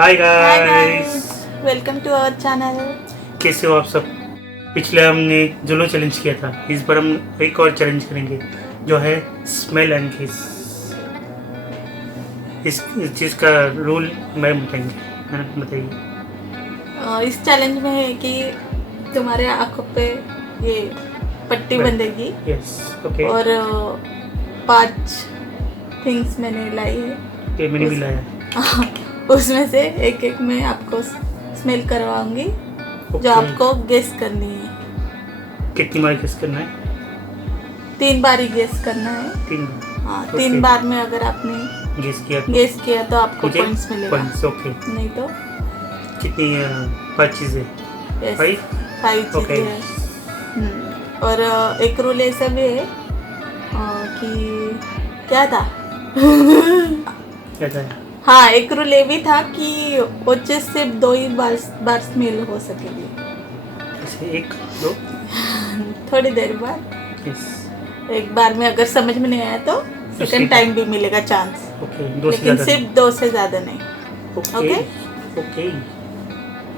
Hi hi guys, guys, welcome to our channel. कैसे हो आप सब। पिछले हमने जुलो चैलेंज किया था, इस बार हम एक और चैलेंज करेंगे जो है स्मेल एंड किस। इस चीज़ का रूल मैम बताएंगे। मैम बताइए। इस चैलेंज में है कि तुम्हारे आंखों पे ये पट्टी बंधेगी यस, ओके। और 5 थिंग्स मैंने लाई है। ये मैंने भी लाया। उसमें से एक एक मैं आपको स्मेल करवाऊंगी जो आपको गेस करनी है। कितनी बार गेस करना है? 3 बार ही गेस करना है। 3 हाँ, Okay. 3 बार में अगर आपने गेस किया तो आपको मुझे पॉइंट्स मिलेगा। Points, okay. नहीं तो कितनी 5 चीज़ें? yes, 5 5 चीजें हैं। और एक रूल ऐसा भी है कि क्या था? क्या था? हाँ, एक रूल ये भी था कि वो चीज सिर्फ 2 ही बार स्मेल हो सकेगी। ऐसे 1 2 थोड़ी देर बाद यस, एक बार में अगर समझ में नहीं आया तो सेकंड टाइम भी मिलेगा चांस, ओके। 2 से लेकिन ज़्यादा सिर्फ 2 से ज्यादा नहीं। Okay okay.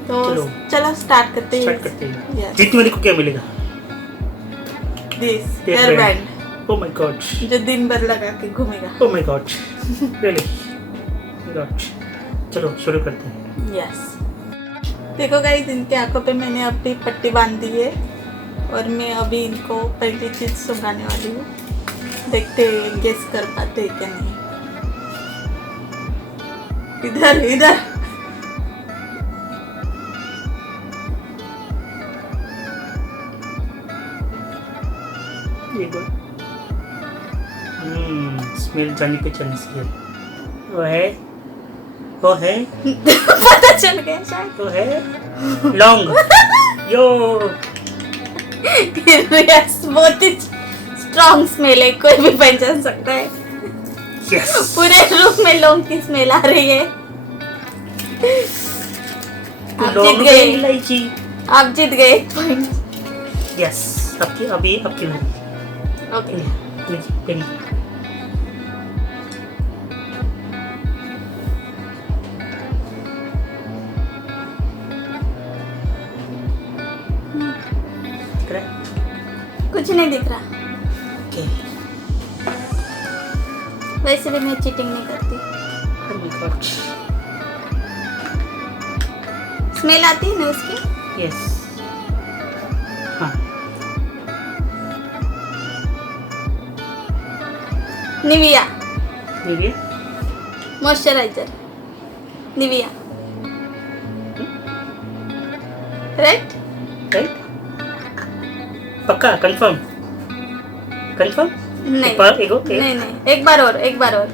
तो चलो स्टार्ट करते हैं। Yes. जीतने वाले को क्या मिलेगा? This Hair hair band. Band oh my God, जो दिन भर लगा के घूमेगा। Oh my God, really God. चलो शुरू करते हैं। यस, देखो गाइस, इनके आंखों पे मैंने अभी पट्टी बांध दी है और मैं अभी इनको पहली चीज सुंघाने वाली हूँ। देखते हैं गेस कर पाते हैं क्या नहीं। इधर इधर एक बार स्मेल जाने पे चांस है। वो है पता चल गया शायद। वो है लौंग। यो यस, बहुत ही स्ट्रॉन्ग स्मेल है, कोई भी पहचान सकता है। यस, पूरे रूम में लौंग की स्मेल आ रही है। आप जीत लौंग गए। इलायची। आप जीत गए पॉइंट। यस, अभी आपकी बारी। Okay, pen. कुछ नहीं दिख रहा। ओके। वैसे भी मैं चीटिंग नहीं करती। ओह माय गॉड। स्मेल आती है ना उसकी। यस, हाँ। Nivea Nivea moisturiser. Nivea, right? Right? पक्का? कंफर्म? नहीं एक बार नहीं, एक बार और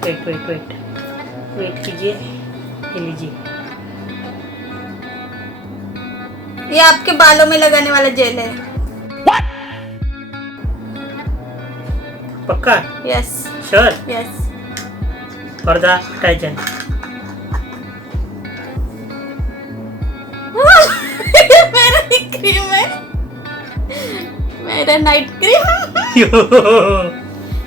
वेट कीजिए। ये लीजिए। ये आपके बालों में लगाने वाला जेल है। पक्का? Yes sure? यस। पर्दा हटाए जाए। मेरा ही क्रीम है, मेरा नाइट क्रीम।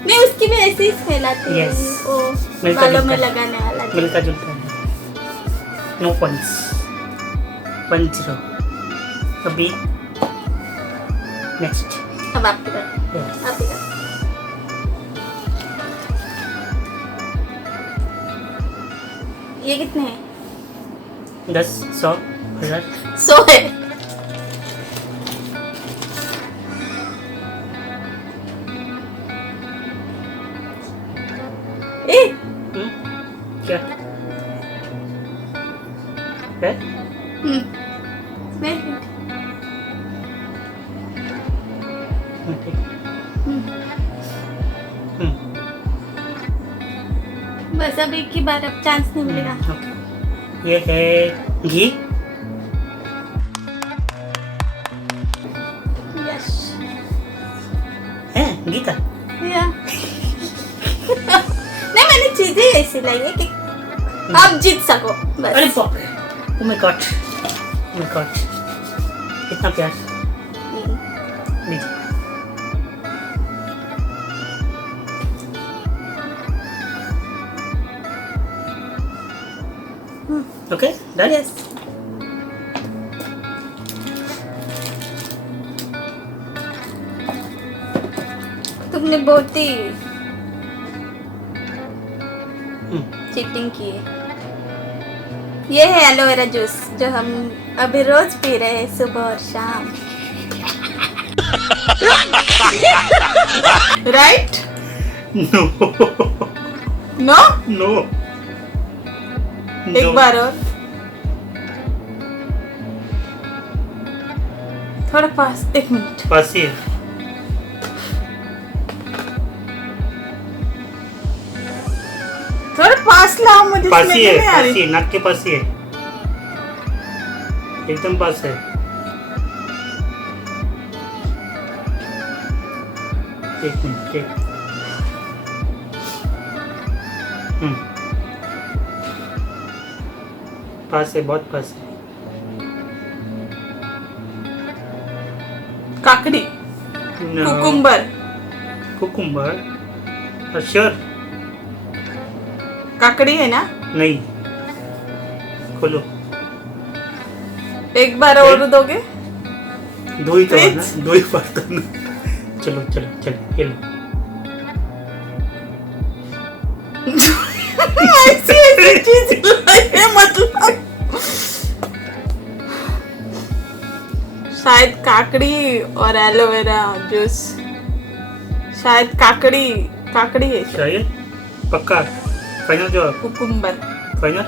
नहीं, उसकी भी ऐसी ही स्मेल आती है। Yes. वो मिलता बालों में जुलता है। लगाने वाला जेल। मिलता जुलता है। No points. 1-0। अभी नेक्स्ट। अब आपकी बारी। यस, आपकी बारी। ये कितने हैं? 10 100 1000। 100 है। ए, क्या है? स्मेल। बस अब एक ही बार, अब चांस नहीं मिलेगा। ये है घी। यस, है घी का। या नहीं, मैंने चीजें ऐसी लाई है कि आप जीत सको अरे बस। बाप रे, ओह my God, oh my God, इतना प्यार। लीजिए। Okay done. यस। तुमने बहुत ही चीटिंग की है। ये है एलोवेरा जूस जो हम अभी रोज पी रहे हैं सुबह और शाम। राइट? No no? नो एक बार और। थोड़ा पास, 1 मिनट। पास ही है। थोड़ा पास लाओ, मुझे पास ही स्मेल है, नहीं आ पास रही। ही है, नाक के पास ही है, एकदम पास है। एक मिनट, एक पास है, बहुत पास है। काकड़ी, कुकुम्बर, कुकुम्बर श्योर? काकड़ी है ना? नहीं, खोलो। एक बार और दोगे? दो ही तो है ना, Please? दो ही बार तो ना। चलो चलो चलो, ये लो। ऐसी ऐसी चीज है, मतलब शायद काकड़ी और एलोवेरा जूस। शायद काकड़ी है। शायद? पक्का? फाइनल जवाब? कुकुम्बर। फाइनल?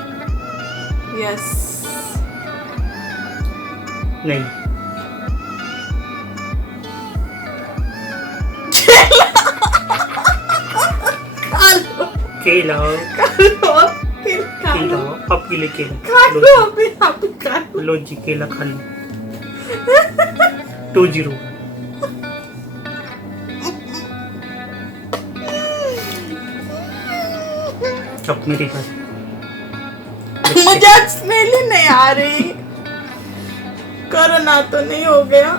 यस। नहीं। केला, केला, आपके लिए केला। लो जी, केला खा लो। 2-0। अब मेरी बात। मुझे आज स्मेल ही नहीं आ रही। कोरोना तो नहीं हो गया?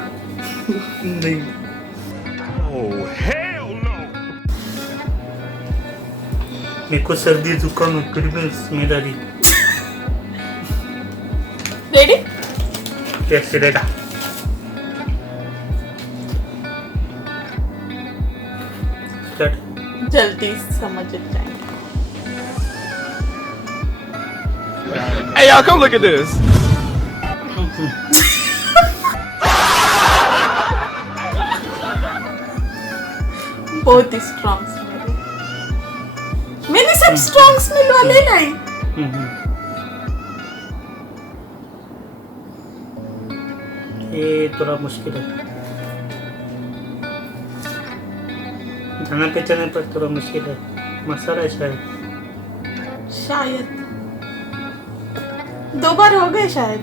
नहीं। Oh, hell no! मेरे को सर्दी जुकाम है, फिर भी स्मेल आ रही। रेडी? कैसे रेडा? स्टार्ट। जल्दी समझ जाए। Hey, y'all, come look at this. बहुत ही स्ट्रॉन्ग स्मेल है। मैंने सब स्ट्रॉन्ग स्मेल वाले लाई। ये थोड़ा मुश्किल है, जाना पहचाने पर थोड़ा मुश्किल है। मसाला है शायद 2 बार हो गए शायद।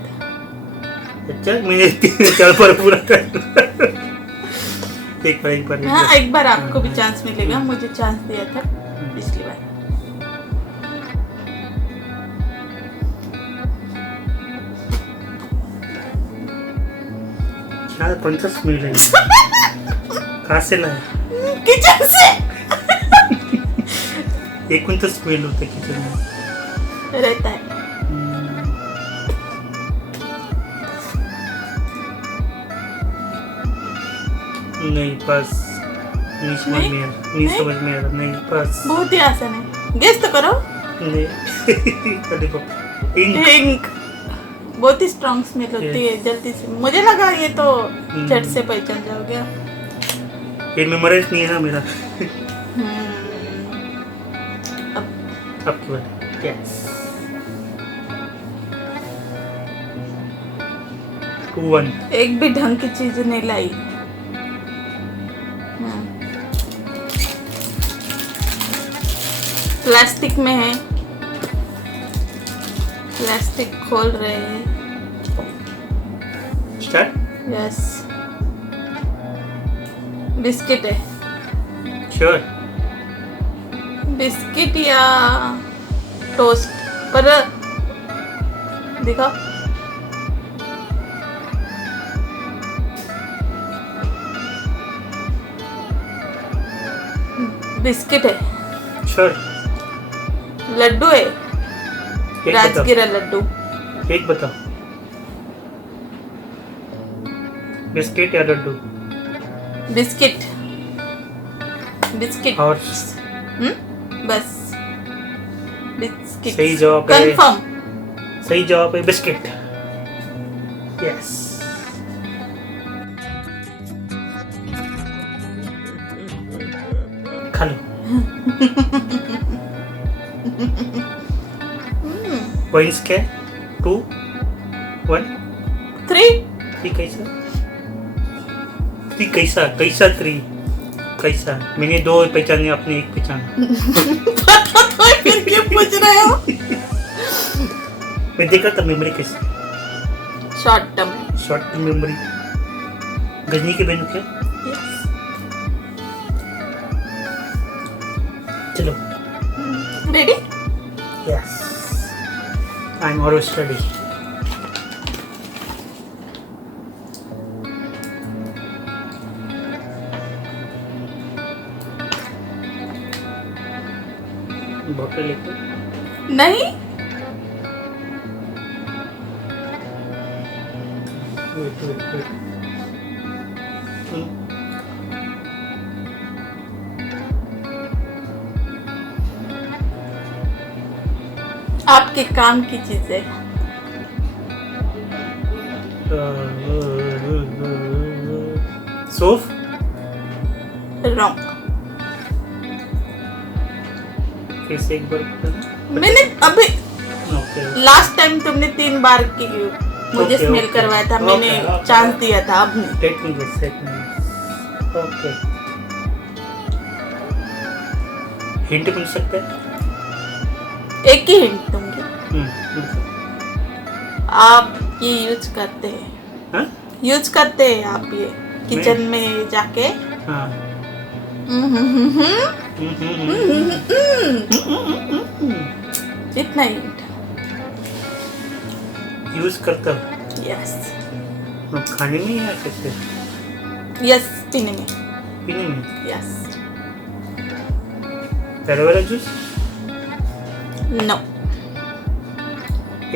अच्छा, मैंने 3-4 बार पूरा कर। एक बार हाँ, एक बार आपको भी चांस मिलेगा। मुझे चांस दिया था पिछली बार। क्या कौन सा स्मेल है? कहाँ से लाए? किचन से। ये कौन सा स्मेल होता है किचन में? रहता है। नहीं, पास। नहीं समझ नहीं? में आ रहा, नहीं समझ में आ रहा, नहीं पास। बहुत ही आसान है, गेस तो करो। नहीं। देखो, इंक बहुत ही स्ट्रॉन्ग स्मेल होती है, जल्दी से। मुझे लगा ये तो झट से पहचान जाओगे आप। ये मेमोराइज नहीं है ना मेरा। अब आपकी बात। यस। 2-1। एक भी ढंग की चीज नहीं लाई। प्लास्टिक में है। प्लास्टिक खोल रहे हैं। स्टार्ट। यस। बिस्किट है। श्योर? बिस्किट या टोस्ट, पर दिखाओ। बिस्किट है। श्योर? लड्डू है। एक बताओ। राजगिरा लड्डू। एक बताओ, बिस्किट या लड्डू? बिस्किट। बिस्किट। और बस बिस्किट। सही जवाब है। कंफर्म। सही जवाब है बिस्किट। यस। खा लो। पॉइंट्स के 2 1 3। कैसा? 3 कैसा? कैसा 3? कैसा? मैंने 2 पहचाने, आपने 1 पहचाना। तो फिर क्यों पूछ रहे हो? मैं देखा था मेमोरी कैसे। Short term. Short term memory. Ghajini के बहन क्या? चलो। Ready? Yes. I am always ready. Bottle लेके। नहीं। वेट। आपके काम की चीज है। सोफ। रॉन्ग। फिर से एक बार बताना। मैंने अभी ओके। लास्ट टाइम तुमने 3 बार की मुझे Okay, स्मेल okay. करवाया था। मैंने Okay. चांस दिया था। अब नहीं। Let me guess. Okay. Hint मिल सकता है? एक ही हिंट दूंगी। मिल सकता आप ये यूज करते हैं। है। हाँ? यूज करते हैं आप ये किचन में जाके। हाँ। इतना ही हिंट। यूज करता हूँ। यस। मतलब खाने में या कैसे? यस। पीने में। पीने में? यस। Aloe vera juice? नो।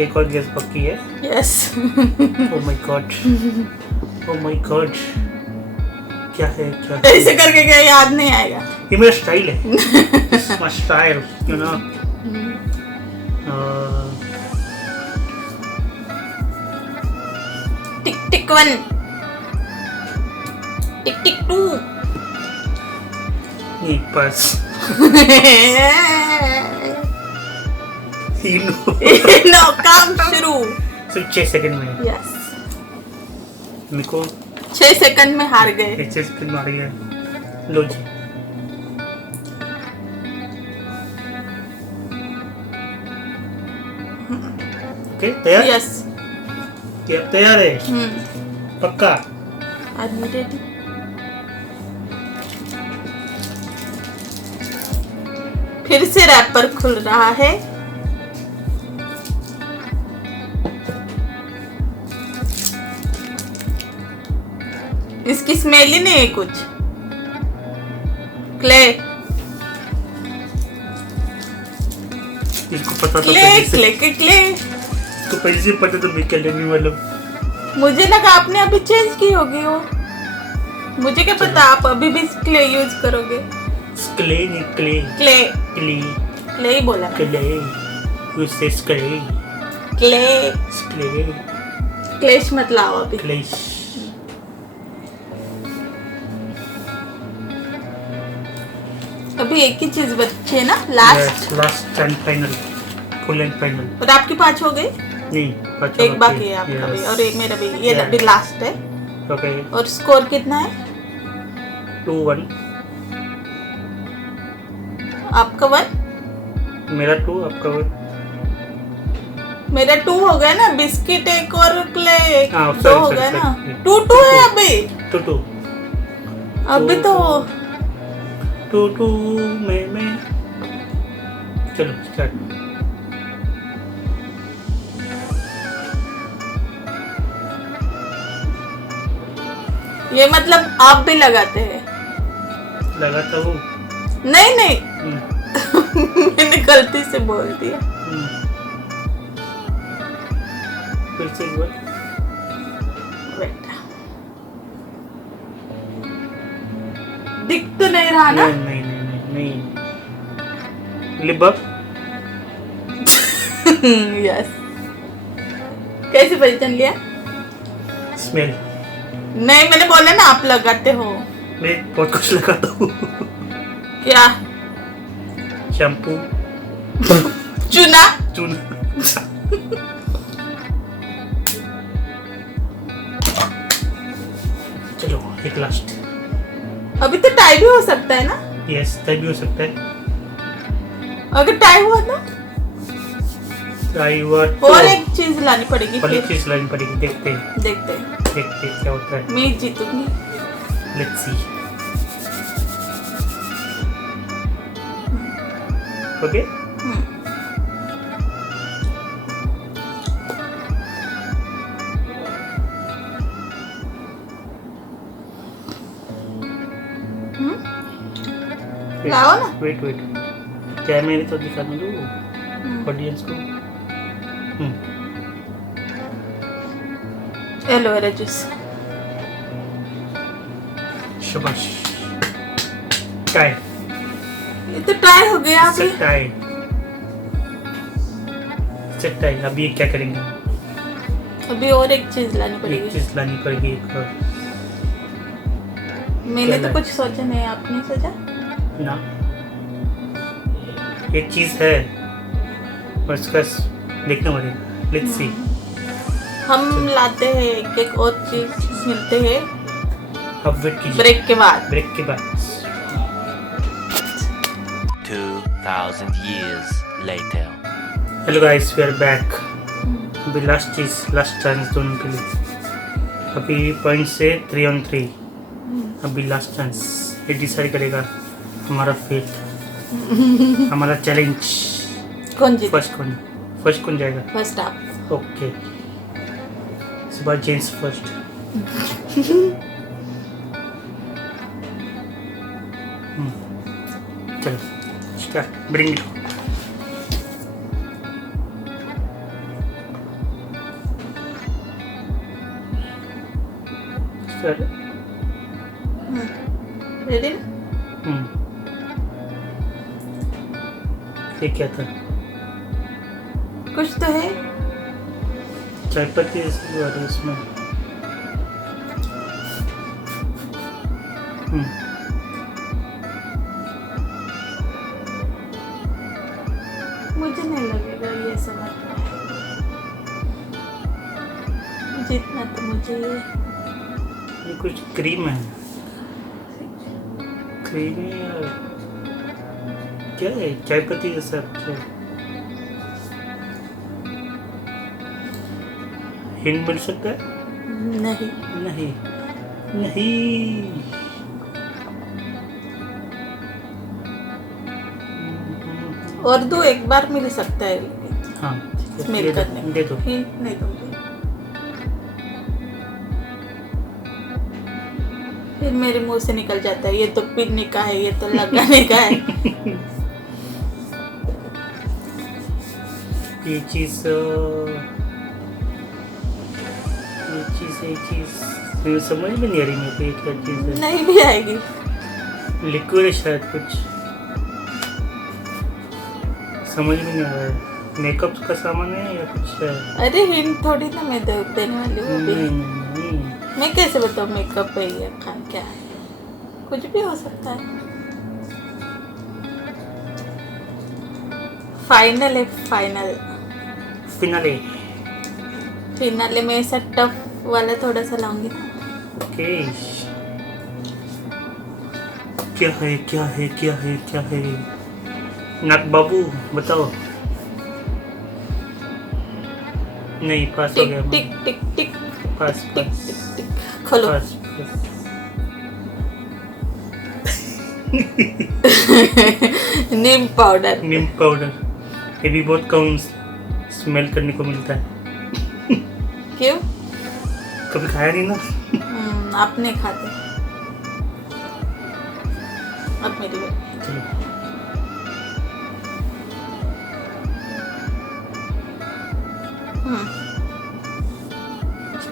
एक और गैस पक्की है। Yes. Oh my God. Oh my God. क्या है? क्या है? ऐसे करके क्या याद नहीं आएगा? ये मेरा स्टाइल है। My style, you know. Tick tick 1। Tick tick 2। नहीं, बस। नो, काम शुरू। सिर्फ 6 सेकंड में। यस। मेरे को 6 सेकंड में हार गए। 6 सेकंड मारी है। लो जी। ओके, तैयार? यस। ये अब तैयार है? पक्का? Are you ready? फिर से रैपर खुल रहा है। इसकी स्मेल ही नहीं है कुछ। क्ले। इसको पता था क्ले पहले से। क्ले के क्ले। इसको पहले से पता था मैं क्या लेने वाला हूँ। मुझे लगा आपने अभी चेंज की होगी वो। मुझे क्या पता आप अभी भी क्ले यूज करोगे। क्ले नहीं, क्ले। क्ले। क्ले। क्ले ही बोला मैंने। Clay. Who says clay? Clay. Clay. क्लेश मत लाओ अभी। Clay. अभी एक ही चीज बची है ना, last. Yes, last and final. Full and final. और आपकी 5 हो गई। नहीं, बचा एक बाकी है आपका भी और एक मेरा भी। ये Yeah. अभी लास्ट है। Okay. और स्कोर कितना है? 2-1. आपका 1। मेरा 2, आपका 1. मेरा 2 हो गया ना। बिस्किट एक और क्ले एक। हाँ, 2 sorry, हो sorry, गया ना। sorry. 2-2 है अभी। 2-2. अभी तो 2-2 में चलो स्टार्ट। ये मतलब आप भी लगाते हैं? लगाता हूँ। नहीं नहीं। हम्म, मैंने गलती से बोल दिया। हम्म। फिर से एक बार। वेट, दिख तो नहीं रहा ना? नहीं नहीं नहीं नहीं। Lip up. यस। कैसे पहचान लिया? स्मेल। नहीं, मैंने बोला ना आप लगाते हो। मैं बहुत कुछ लगाता हूँ। क्या? शैम्पू, चूना। चूना। चलो एक लास्ट। अभी तो टाई भी हो सकता है ना? यस, तब भी हो सकता है। अगर टाई हुआ ना ट्राई हुआ और एक चीज लानी पड़ेगी पहली फिर। चीज लानी पड़ेगी। देखते हैं देखते क्या होता है। मैं जीतूंगी। Let's see. ओके। लाओ ना। वेट वेट, क्या मेरे तो दिखा दो ऑडियंस को। Aloe vera juice. शाबाश। टाई। ये तो टाई हो गया अभी। टाई। टाई। अभी ये क्या करेंगे? अभी और एक चीज लानी एक पड़ेगी। चीज लानी पड़ेगी एक और। मैंने क्या तो लाए? कुछ सोचा नहीं, आपने सोचा? ना, एक चीज है और उसका देखना पड़ेगा। Let's see. हम लाते हैं एक और चीज मिलते हैं अब वेट कीजिए। ब्रेक के बाद। ब्रेक के बाद। 2000 years later. Hello guys, we are back. अभी लास्ट चीज, लास्ट चांस दोनों के लिए। अभी पॉइंट से 3 on 3। अभी लास्ट चांस, ये डिसाइड करेगा हमारा फेट, हमारा चैलेंज। कौन जीत? फर्स्ट कौन जाएगा? फर्स्ट आप। ओके, इस बार जेंट्स फर्स्ट। चलो start. Bring it. Start. Ready ना? ये क्या था? कुछ तो है। चाय पत्ती ऐसी आ रही है इसमें। मुझे नहीं लगेगा ये समझ में। जितना तो मुझे ये कुछ क्रीम है। क्रीम है क्या है? चाय पत्ती जैसा कुछ है। हिंट मिल सकता है? नहीं। नहीं नहीं। और दो एक बार मिल सकता है हाँ, स्मेल करने में। दे दो। हिंट नहीं दूंगी। फिर मेरे मुंह से निकल जाता है ये तो पीने का है, ये तो लगाने का है। ये चीज मुझे समझ में नहीं आ रही। मेरे को ये क्या चीज है? नहीं भी आएगी। लिक्विड है शायद, कुछ समझ में नहीं आ रहा है। मेकअप का सामान है या कुछ है? अरे हिंट थोड़ी ना मैं देने वाली हूँ अभी। नहीं। मैं कैसे बताऊँ मेकअप है या क्या है? कुछ भी हो सकता है। फाइनल है, फाइनल। फिनाले। फिनाले में ऐसा टफ वाला थोड़ा सा लाऊंगी ना। ओके, क्या है क्या है क्या है क्या है? नाक बाबू बताओ। नहीं, पास हो टिक गया। टिक टिक टिक पास टिक पास टिक टिक। खोलो। पास। नीम पाउडर। नीम पाउडर। ये भी बहुत कम स्मेल करने को मिलता है। क्यों? कभी खाया नहीं ना। आप नहीं खाते। अब मेरी बात। चलो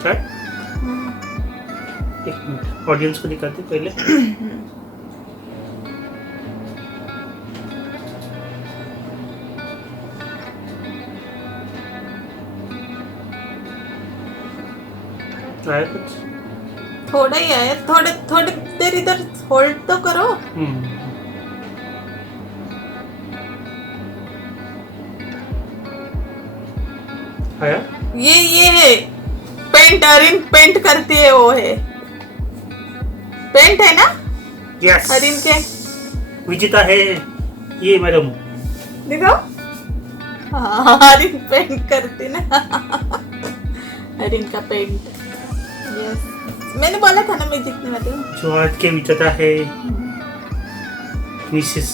स्टार्ट। एक मिनट, ऑडियंस को दिखाते पहले। आया कुछ? थोड़ा ही आया, थोड़े देर इधर होल्ड तो करो। आया? ये है पेंट, अरिन पेंट करती है, वो है पेंट है ना यस, अरिन के। विजिता है ये मैडम। देखो, हाँ, अरिन पेंट करती ना। अरिन का पेंट। यस, मैंने बोला था ना मैं जीतने वाली हूँ। जो आज के विजेता है मिसेस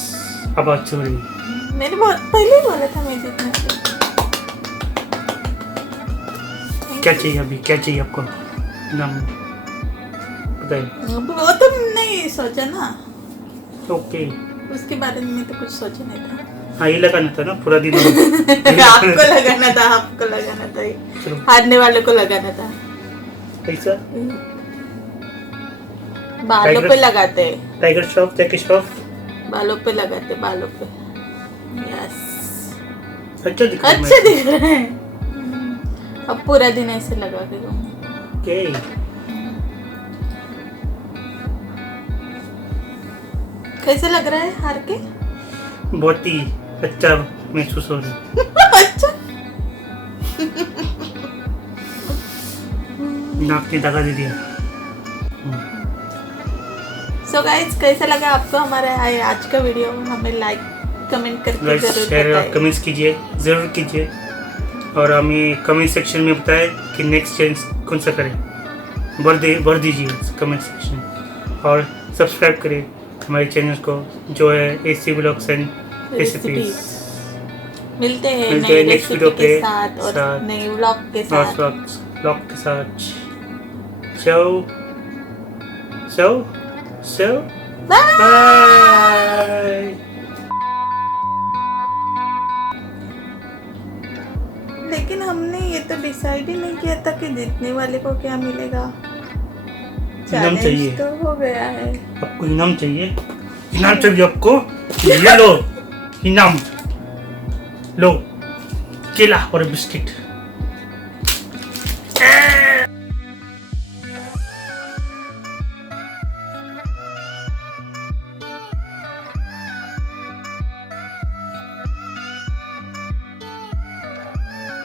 अबाचोरी। मैंने पहले ही बोला था मैं जीतने वाली हूँ। क्या चाहिए अभी, क्या चाहिए आपको नाम बताइए। वो तो नहीं सोचा ना, ओके, उसके बारे में तो कुछ सोचा नहीं था। हाँ ये लगाना था ना पूरा दिन। आपको लगाना था, आपको लगाना था, चलो। हारने वाले को लगाना था। कैसा? बालों पे लगाते, टाइगर श्रॉफ, जैकी श्रॉफ बालों पे लगाते, बालों पे। यस, अच्छा दिख रहा है। अच्छे दिख रहे हैं। अब पूरा दिन ऐसे लगा के घूमो। ओके, कैसे लग रहा है हार के? बहुत ही अच्छा महसूस हो रहा है। अच्छा, नाक ने दगा दे दिया। सो गाइस, कैसा लगा आपको हमारा आज का वीडियो? हमें लाइक कमेंट करके गाइस जरूर शेयर और बताएं। कमेंट्स कीजिए, ज़रूर कीजिए, और हमें कमेंट सेक्शन में बताएं कि नेक्स्ट चैलेंज कौन सा करें। भर दीजिए कमेंट सेक्शन, और सब्सक्राइब करें हमारे चैनल को जो है AC व्लॉग्स एंड रेसिपीज। मिलते हैं मिलते नई हैं next रेसिपी video के पे साथ और साथ। नए व्लॉग के साथ। ब्लॉग के साथ। So bye. लेकिन हमने ये तो डिसाइड ही नहीं किया था कि जीतने वाले को क्या मिलेगा। इनाम चाहिए। चैलेंज तो हो गया है। आपको इनाम चाहिए? इनाम चाहिए आपको? ये लो इनाम, लो केला और बिस्किट।